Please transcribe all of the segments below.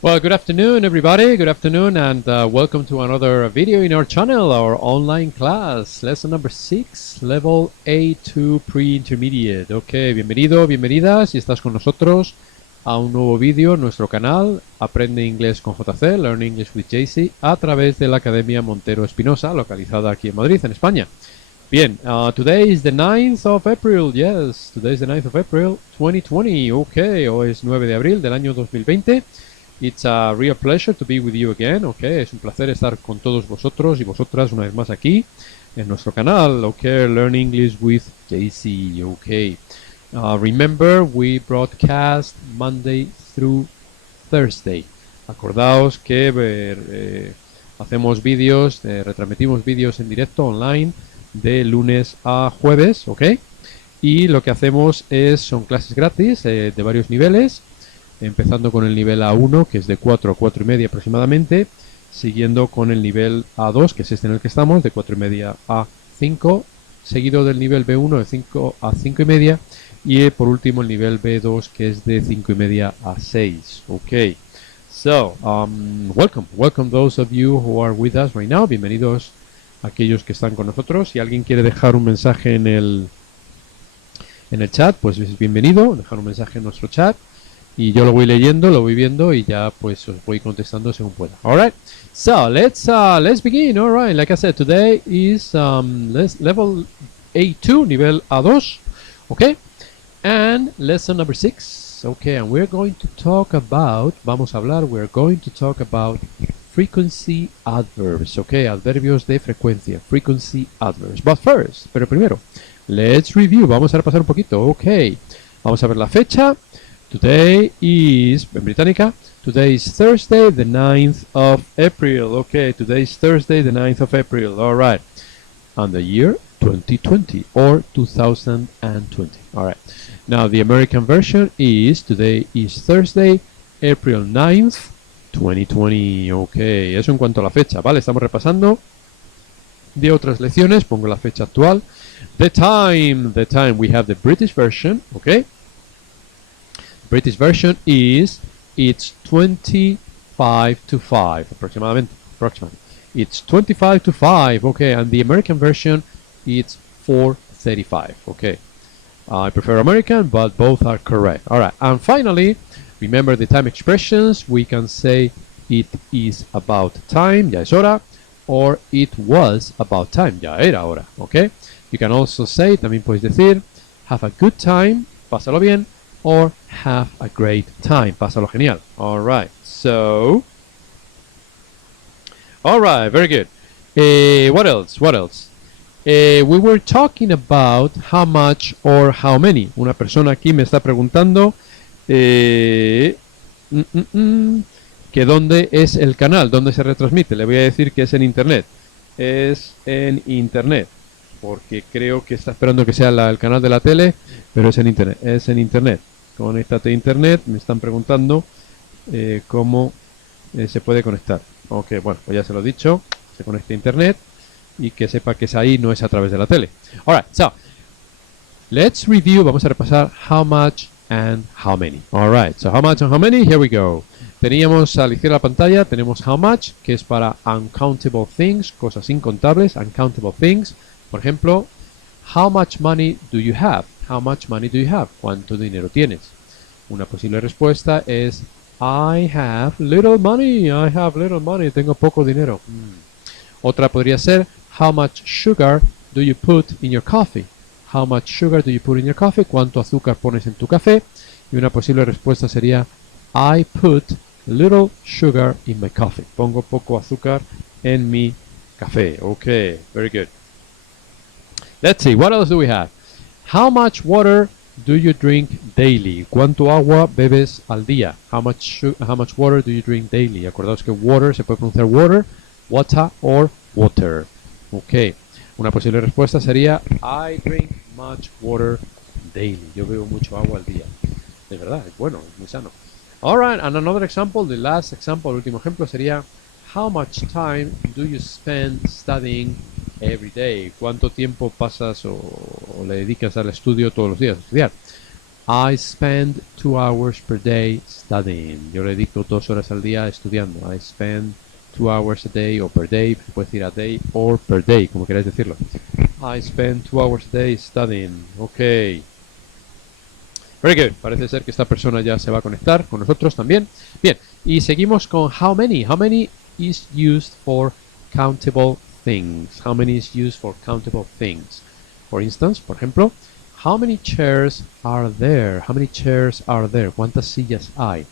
Well, good afternoon, everybody. Good afternoon, and welcome to another video in our channel, our online class, lesson number 6, level A2 pre-intermediate. Ok, bienvenido, bienvenida, si estás con nosotros a un nuevo vídeo en nuestro canal, Aprende Inglés con JC, Learn English with JC, a través de la Academia Montero Espinosa, localizada aquí en Madrid, en España. Bien, today is the 9th of April, yes, today is the 9th of April, 2020, ok, hoy es 9 de abril del año 2020. It's a real pleasure to be with you again, okay. Es un placer estar con todos vosotros y vosotras una vez más aquí en nuestro canal, okay. Learn English with JC, okay. Remember, we broadcast Monday through Thursday. Acordaos que hacemos vídeos, retransmitimos vídeos en directo online de lunes a jueves, ok. Y lo que hacemos son clases gratis de varios niveles, empezando con el nivel A1, que es de 4 a 4 y media aproximadamente, siguiendo con el nivel A2, que es este en el que estamos, de 4 y media a 5, seguido del nivel B1 de 5 a 5 y media, y por último el nivel B2, que es de 5 y media a 6. Ok, so, welcome those of you who are with us right now. Bienvenidos aquellos que están con nosotros. Si alguien quiere dejar un mensaje en el chat, pues es bienvenido, dejar un mensaje en nuestro chat. Y yo lo voy leyendo, lo voy viendo y ya pues os voy contestando según pueda. Alright, so let's begin. Alright, like I said, today is level A2, nivel A2, okay? And lesson number 6, okay, and we're going to talk about, we're going to talk about frequency adverbs, okay, adverbios de frecuencia, frequency adverbs. But first, pero primero, let's review, vamos a repasar un poquito, okay. Vamos a ver la fecha. Today is, en británica, today is Thursday, the 9th of April. Okay, today is Thursday, the 9th of April. All right. And the year 2020 or 2020. All right. Now, the American version is, today is Thursday, April 9th, 2020. Okay, eso en cuanto a la fecha, ¿vale? Estamos repasando de otras lecciones. Pongo la fecha actual. The time, we have the British version, okay? British version is, it's 25 to 5, approximately. It's 25 to 5, okay, and the American version, it's 4:35, okay. I prefer American, but both are correct. All right, and finally, remember the time expressions. We can say it is about time, ya es hora, or it was about time, ya era hora, okay. You can also say, también puedes decir, have a good time, pásalo bien, or have a great time, pásalo genial. Alright, so, alright, very good. What else? We were talking about how much or how many. Una persona aquí me está preguntando que dónde es el canal, dónde se retransmite. Le voy a decir que es en internet. Es en internet, porque creo que está esperando que sea el canal de la tele, pero es en internet. Es en internet. Conéctate a internet. Me están preguntando cómo se puede conectar. Ok, bueno, pues ya se lo he dicho. Se conecta a internet y que sepa que es ahí, no es a través de la tele. Alright, so let's review. Vamos a repasar how much and how many. Alright, so how much and how many, here we go. Teníamos a la izquierda de la pantalla, tenemos how much, que es para uncountable things, cosas incontables, uncountable things. Por ejemplo, how much money do you have? How much money do you have? ¿Cuánto dinero tienes? Una posible respuesta es I have little money. I have little money. Tengo poco dinero. Otra podría ser how much sugar do you put in your coffee? How much sugar do you put in your coffee? ¿Cuánto azúcar pones en tu café? Y una posible respuesta sería I put little sugar in my coffee. Pongo poco azúcar en mi café. Okay, very good. Let's see, what else do we have? How much water do you drink daily? ¿Cuánto agua bebes al día? How much water do you drink daily? Acordaos que water se puede pronunciar water, or water. Ok. Una posible respuesta sería I drink much water daily. Yo bebo mucho agua al día. De verdad, es bueno, es muy sano. Alright, and another example, the last example, el último ejemplo sería how much time do you spend studying every day? ¿Cuánto tiempo pasas o le dedicas al estudio todos los días a estudiar? I spend 2 hours per day studying. Yo le dedico 2 horas al día estudiando. I spend 2 hours a day o per day. Se puede decir a day or per day, como queráis decirlo. I spend 2 hours a day studying. Ok. Very good. Parece ser que esta persona ya se va a conectar con nosotros también. Bien. Y seguimos con how many. How many is used for countable things. How many is used for countable things. For instance, por ejemplo, how many chairs are there? How many chairs are there? ¿Cuántas sillas hay?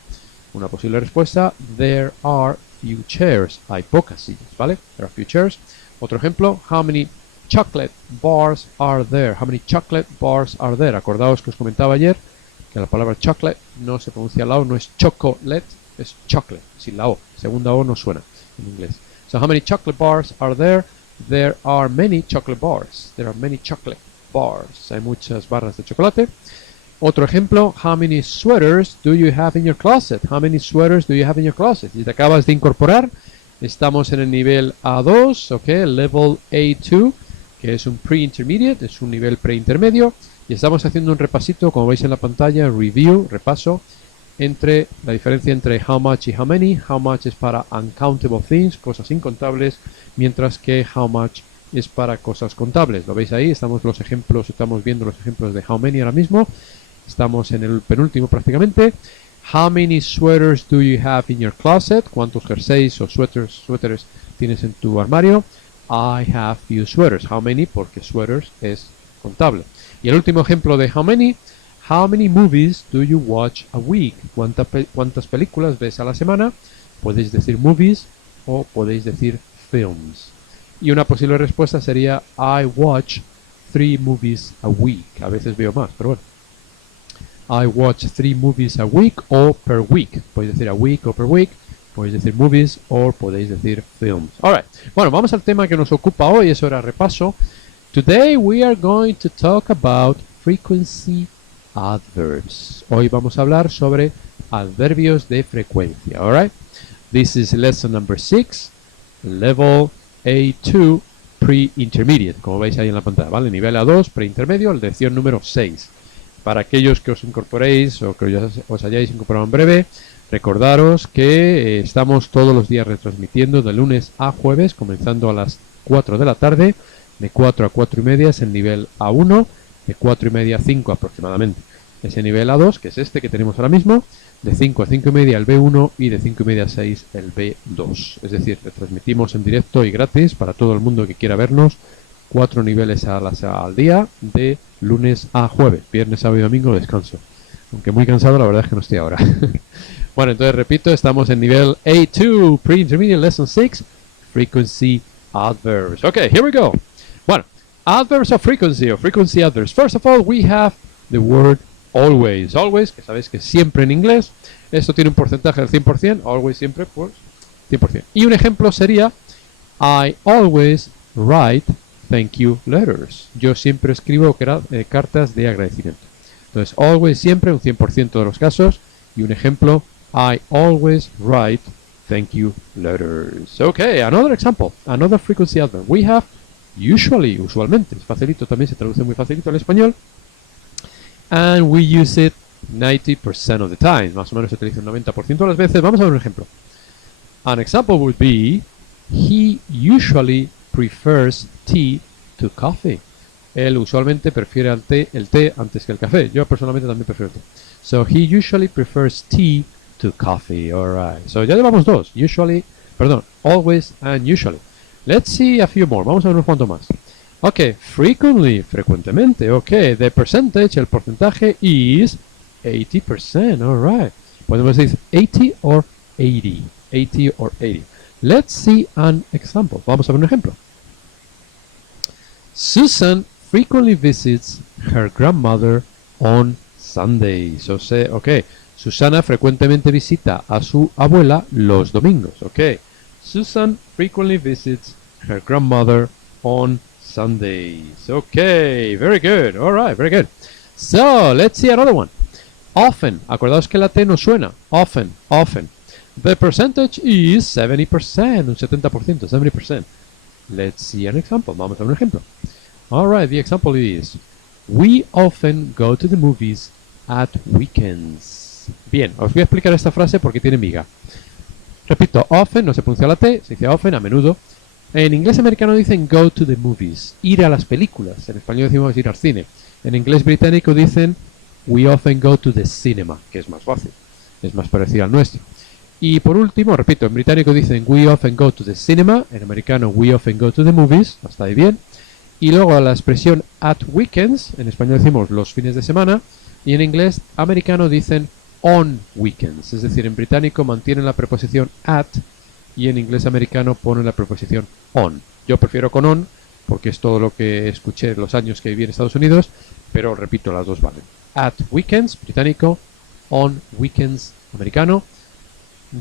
Una posible respuesta, there are few chairs. Hay pocas sillas, ¿vale? There are few chairs. Otro ejemplo, how many chocolate bars are there? How many chocolate bars are there? Acordaos que os comentaba ayer que la palabra chocolate no se pronuncia la O, no es chocolate, es chocolate, sin la O. Segunda O no suena en inglés. So how many chocolate bars are there? There are many chocolate bars. There are many chocolate bars. Hay muchas barras de chocolate. Otro ejemplo, how many sweaters do you have in your closet? How many sweaters do you have in your closet? Si te acabas de incorporar, estamos en el nivel A2, ok, level A2, que es un pre-intermediate, es un nivel preintermedio, y estamos haciendo un repasito, como veis en la pantalla, review, repaso, entre la diferencia entre how much y how many. How much es para uncountable things, cosas incontables, mientras que how much es para cosas contables. Lo veis ahí, estamos viendo los ejemplos de how many ahora mismo. Estamos en el penúltimo prácticamente. How many sweaters do you have in your closet? ¿Cuántos jerseys o suéteres tienes en tu armario? I have few sweaters. How many? Porque sweaters es contable. Y el último ejemplo de how many movies do you watch a week? ¿Cuántas películas ves a la semana? Podéis decir movies o podéis decir films. Y una posible respuesta sería I watch 3 movies a week. A veces veo más, pero bueno. I watch 3 movies a week o per week. Podéis decir a week o per week. Podéis decir movies o podéis decir films. Alright. Bueno, vamos al tema que nos ocupa hoy. Eso era repaso. Today we are going to talk about frequency adverbs. Hoy vamos a hablar sobre adverbios de frecuencia. Alright. This is lesson number 6. Level A2 pre-intermediate. Como veis ahí en la pantalla. ¿Vale? Nivel A2 pre-intermedio. Lección número 6. Para aquellos que os incorporéis o que os hayáis incorporado en breve, recordaros que estamos todos los días retransmitiendo de lunes a jueves, comenzando a las 4 de la tarde, de 4 a 4 y media es el nivel A1, de 4 y media a 5 aproximadamente es el nivel A2, que es este que tenemos ahora mismo, de 5 a 5 y media el B1 y de 5 y media a 6 el B2. Es decir, retransmitimos en directo y gratis para todo el mundo que quiera vernos, 4 niveles al día, de lunes a jueves. Viernes, sábado y domingo descanso. Aunque muy cansado, la verdad es que no estoy ahora. Bueno, entonces repito, estamos en nivel A2, Pre-Intermediate Lesson 6, Frequency Adverbs. Okay, here we go. Bueno, adverbs of frequency adverbs. First of all, we have the word always. Always, que sabéis que siempre en inglés. Esto tiene un porcentaje del 100%. Always, siempre, pues 100%. Y un ejemplo sería, I always write thank you letters. Yo siempre escribo cartas de agradecimiento. Entonces, always, siempre, un 100% de los casos. Y un ejemplo, I always write thank you letters. Okay, another example, another frequency adverb. We have usually, usualmente. Es facilito, también se traduce muy facilito al español. And we use it 90% of the time. Más o menos se utiliza un 90% de las veces. Vamos a ver un ejemplo. An example would be, he usually prefers tea to coffee. Él usualmente prefiere el té antes que el café. Yo personalmente también prefiero el té. So he usually prefers tea to coffee. Alright. So ya llevamos dos. Always and usually. Let's see a few more. Vamos a ver unos cuantos más. Ok, frequently, frecuentemente. Ok, the percentage, el porcentaje is 80%. Alright. Podemos decir 80 or 80. 80 or 80. Let's see an example. Vamos a ver un ejemplo. Susan frequently visits her grandmother on Sundays. Okay. Susana frecuentemente visita a su abuela los domingos. Okay. Susan frequently visits her grandmother on Sundays. Okay. Very good. All right. Very good. So, let's see another one. Often. Acordaos que la T no suena. Often. Often. The percentage is 70%. Un 70%. 70%. Let's see an example. Vamos a ver un ejemplo. Alright, the example is, we often go to the movies at weekends. Bien, os voy a explicar esta frase porque tiene miga. Repito, often, no se pronuncia la T, se dice often, a menudo. En inglés americano dicen go to the movies, ir a las películas. En español decimos ir al cine. En inglés británico dicen we often go to the cinema, que es más fácil, es más parecido al nuestro. Y por último, repito, en británico dicen we often go to the cinema, en americano we often go to the movies, hasta ahí bien. Y luego la expresión at weekends, en español decimos los fines de semana, y en inglés americano dicen on weekends, es decir, en británico mantienen la preposición at y en inglés americano ponen la preposición on. Yo prefiero con on porque es todo lo que escuché los años que viví en Estados Unidos, pero repito, las dos valen. At weekends, británico, on weekends, americano,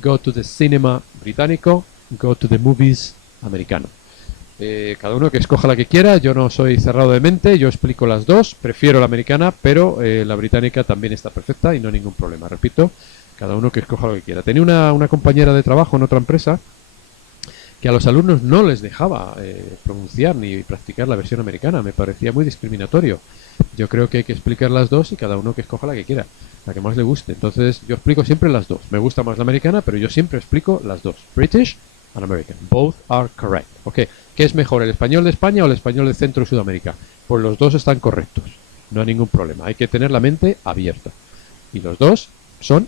go to the cinema, británico, go to the movies, americano. Cada uno que escoja la que quiera, yo no soy cerrado de mente, yo explico las dos, prefiero la americana, pero la británica también está perfecta y no hay ningún problema, repito, cada uno que escoja lo que quiera. Tenía una compañera de trabajo en otra empresa que a los alumnos no les dejaba pronunciar ni practicar la versión americana, me parecía muy discriminatorio. Yo creo que hay que explicar las dos y cada uno que escoja la que quiera, la que más le guste. Entonces yo explico siempre las dos, me gusta más la americana, pero yo siempre explico las dos, British and American, both are correct. Ok, ¿qué es mejor, el español de España o el español de Centro y Sudamérica? Pues los dos están correctos, no hay ningún problema, hay que tener la mente abierta y los dos son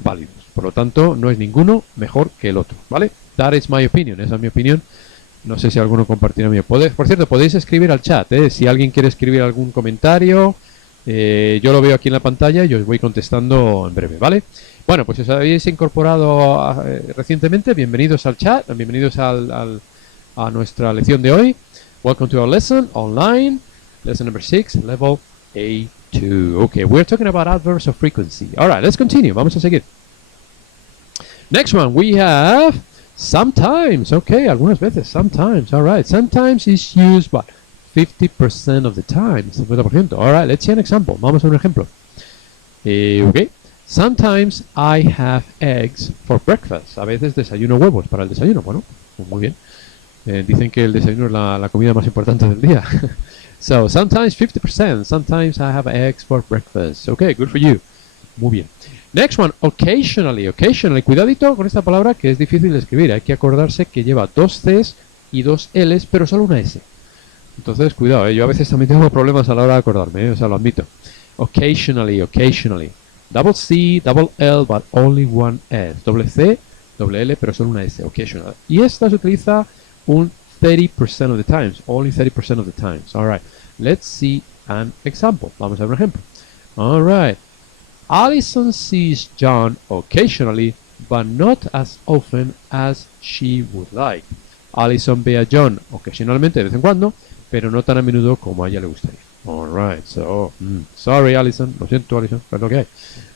válidos, por lo tanto no es ninguno mejor que el otro, ¿vale? That is my opinion, esa es mi opinión. No sé si alguno compartirá mi. Por cierto, podéis escribir al chat, si alguien quiere escribir algún comentario, yo lo veo aquí en la pantalla y os voy contestando en breve, ¿vale? Bueno, pues si os habéis incorporado recientemente, bienvenidos al chat, bienvenidos a nuestra lección de hoy. Welcome to our lesson online, lesson number 6, level A2. Okay, we're talking about adverbs of frequency. All right, let's continue. Vamos a seguir. Next one, we have sometimes. Okay, algunas veces. Sometimes. All right. Sometimes is used, what? 50% of the time. 50%. All right, let's see an example. Vamos a un ejemplo. Okay. Sometimes I have eggs for breakfast. A veces desayuno huevos para el desayuno. Bueno, pues muy bien. Dicen que el desayuno es la comida más importante del día. So, sometimes 50%. Sometimes I have eggs for breakfast. Okay, good for you. Muy bien. Next one, occasionally. Occasionally. Cuidadito con esta palabra que es difícil de escribir. Hay que acordarse que lleva dos Cs y dos Ls, pero solo una S. Entonces, cuidado, yo a veces también tengo problemas a la hora de acordarme, o sea, lo admito. Occasionally, occasionally. Double C, double L, but only one S. Doble C, doble L, pero solo una S. Occasionally. Y esta se utiliza un 30% of the times. Only 30% of the times. Alright. Let's see an example. Vamos a ver un ejemplo. Alright. Alison sees John occasionally, but not as often as she would like. Alison ve a John ocasionalmente, de vez en cuando, pero no tan a menudo como a ella le gustaría. Alright, so, sorry Alison, lo siento Alison, pero es lo que hay.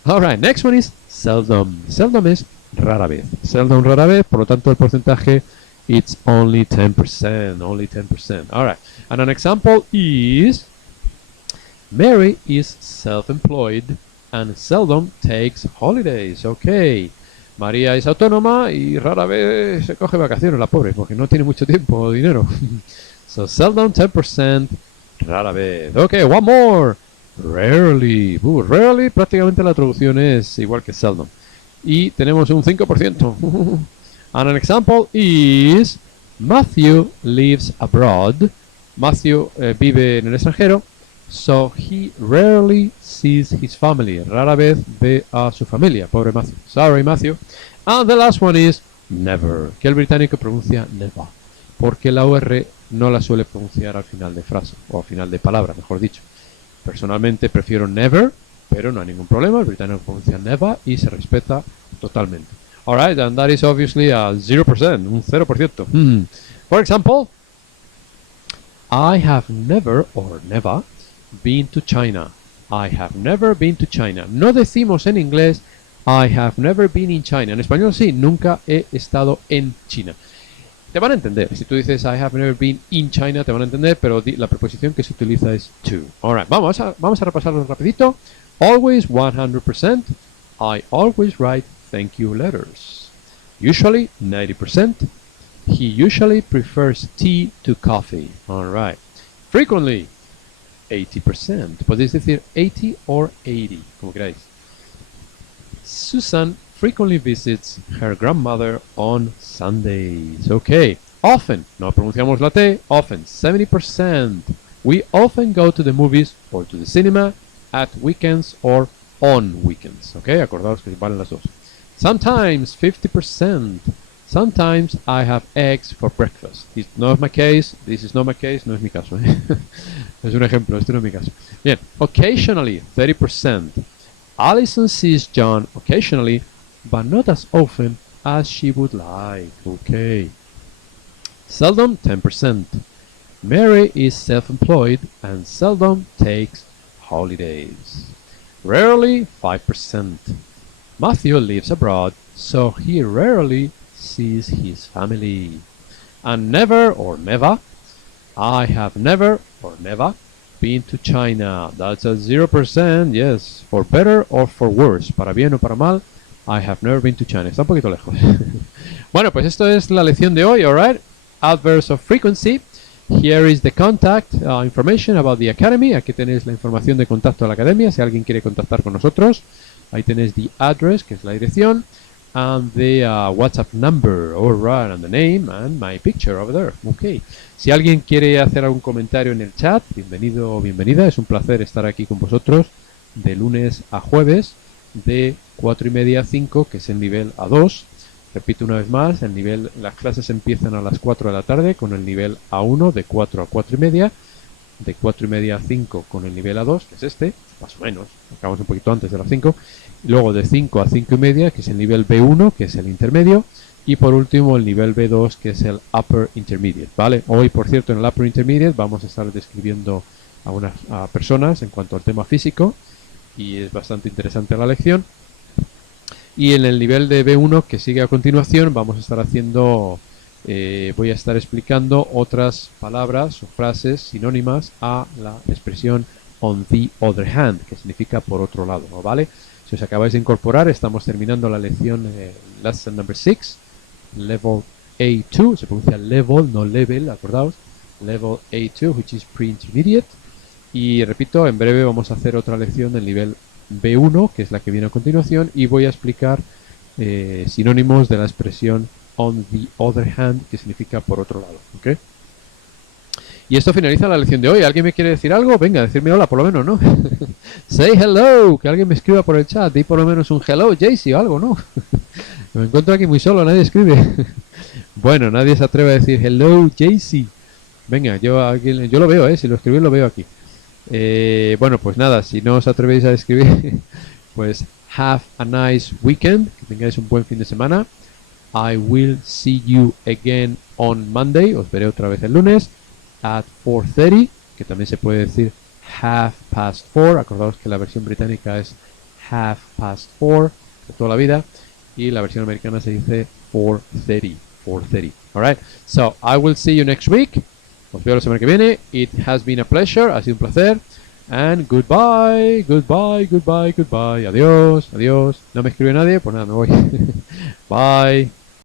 Alright, next one is seldom. Seldom es rara vez. Seldom, rara vez, por lo tanto el porcentaje, it's only 10%, only 10%. Alright, and an example is, Mary is self-employed and seldom takes holidays. Okay. María es autónoma y rara vez se coge vacaciones, la pobre, porque no tiene mucho tiempo o dinero. So, seldom 10%, rara vez. Okay, one more. Rarely. Rarely, prácticamente la traducción es igual que seldom. Y tenemos un 5%. And an example is, Matthew lives abroad. Matthew vive en el extranjero. So he rarely sees his family. Rara vez ve a su familia. Pobre Matthew. Sorry, Matthew. And the last one is never, que el británico pronuncia never, porque la OR no la suele pronunciar al final de frase, o al final de palabra, mejor dicho. Personalmente prefiero never, pero no hay ningún problema. El británico pronuncia never y se respeta totalmente. Alright, and that is obviously a 0%, un 0%. For example, I have never or never been to China. I have never been to China. No decimos en inglés I have never been in China. En español sí, nunca he estado en China. Te van a entender. Si tú dices I have never been in China, te van a entender, pero la preposición que se utiliza es to. Alright, vamos a repasarlo rapidito. Always 100%. I always write thank you letters. Usually 90%. He usually prefers tea to coffee. Alright. Frequently. 80%. Podéis decir 80 or 80, como queráis. Susan frequently visits her grandmother on Sundays. Okay. Often, no pronunciamos la T, often, 70%. We often go to the movies or to the cinema at weekends or on weekends. Okay, acordaos que valen las dos. Sometimes, 50%. Sometimes I have eggs for breakfast. It's not my case, this is not my case, no es mi caso. Es un ejemplo, este no es mi caso. Bien, occasionally, 30%. Alison sees John occasionally, but not as often as she would like. Okay. Seldom, 10%. Mary is self-employed and seldom takes holidays. Rarely, 5%. Matthew lives abroad, so he rarely sees his family. And never or never. I have never or never been to China. That's a 0%, yes. For better or for worse. Para bien o para mal. I have never been to China. Está un poquito lejos. Bueno, pues esto es la lección de hoy, alright? Adverbs of frequency. Here is the contact information about the academy. Aquí tenéis la información de contacto de la academia. Si alguien quiere contactar con nosotros. Ahí tenéis the address, que es la dirección. And the WhatsApp number, alright, and the name, and my picture over there. Okay. Si alguien quiere hacer algún comentario en el chat, bienvenido o bienvenida. Es un placer estar aquí con vosotros de lunes a jueves, de 4:30 a 5, que es el nivel A2. Repito una vez más, las clases empiezan a las 4 de la tarde con el nivel A1 de 4 a 4:30, de 4:30 a 5 con el nivel A2, que es este, más o menos, acabamos un poquito antes de las 5, y luego de 5 a 5:30, que es el nivel B1, que es el intermedio, y por último el nivel B2, que es el Upper Intermediate, ¿vale? Hoy, por cierto, en el Upper Intermediate vamos a estar describiendo a personas en cuanto al tema físico, y es bastante interesante la lección. Y en el nivel de B1, que sigue a continuación, vamos a estar haciendo, voy a estar explicando otras palabras o frases sinónimas a la expresión on the other hand, que significa por otro lado, ¿vale? Si os acabáis de incorporar, estamos terminando la lección lesson number 6, level A2, se pronuncia level, no level, acordaos, level A2, which is pre-intermediate. Y repito, en breve vamos a hacer otra lección del nivel B1, que es la que viene a continuación, y voy a explicar sinónimos de la expresión on the other hand, que significa por otro lado. ¿Okay? Y esto finaliza la lección de hoy. ¿Alguien me quiere decir algo? Venga, decirme hola, por lo menos, ¿no? Say hello, que alguien me escriba por el chat, di por lo menos un hello, Jaycee, o algo, ¿no? Me encuentro aquí muy solo, nadie escribe. Bueno, nadie se atreve a decir hello, Jaycee. Venga, yo lo veo, si lo escribís lo veo aquí. Bueno, pues nada, si no os atrevéis a escribir, pues have a nice weekend, que tengáis un buen fin de semana. I will see you again on Monday, os veré otra vez el lunes, at 4:30, que también se puede decir 4:30, acordaos que la versión británica es 4:30 de toda la vida, y la versión americana se dice 4:30. Alright, so I will see you next week. Os veo la semana que viene. It has been a pleasure. Ha sido un placer. And goodbye, goodbye, goodbye, goodbye. Adiós, adiós. No me escribe nadie, pues nada, me voy. Bye.